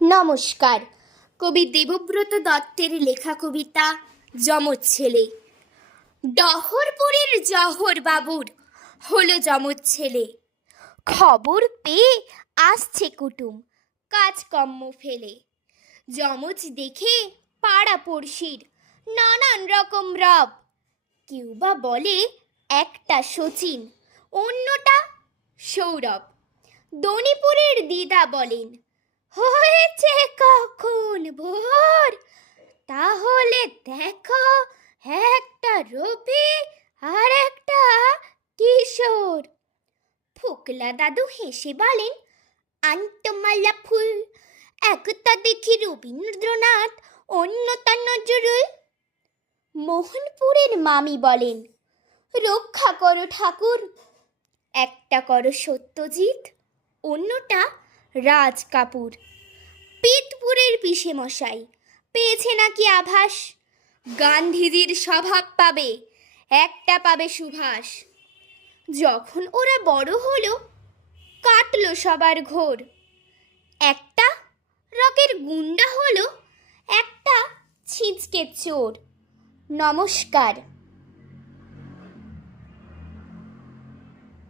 নমস্কার। কবি দেবব্রত দত্তের লেখা কবিতা যমজ ছেলে। ডহরপুরের জহর বাবুর হলো যমজ ছেলে। খবর পেয়ে আসছে কুটুম, কাজকর্ম ফেলে। যমজ দেখে পাড়া পড়শির নানান রকম রব। কেউ বা বলে একটা সচিন অন্যটা সৌরভ। দনিপুরের দিদা বলেন হয়েছে কখন ভোর? তাহলে দেখো, একটা রবি আর একটা কিশোর। ফোকলা দাদু হেসে বলেন, আন্তমালা ফুল, একতা দেখি রবীন্দ্রনাথ অন্যটা নজরুল। মোহনপুরের মামি বলেন, রক্ষা করো ঠাকুর, একটা করো সত্যজিৎ, অন্যটা রাজ কাপুর। পিতপুরের পিসে মশাই পেয়েছে নাকি আভাস? গান্ধীজির স্বভাব পাবে, একটা পাবে সুভাষ। যখন ওরা বড় হলো, কাটলো সবার ঘোর। একটা রকের গুন্ডা হলো, একটা ছিঁচকে চোর। নমস্কার।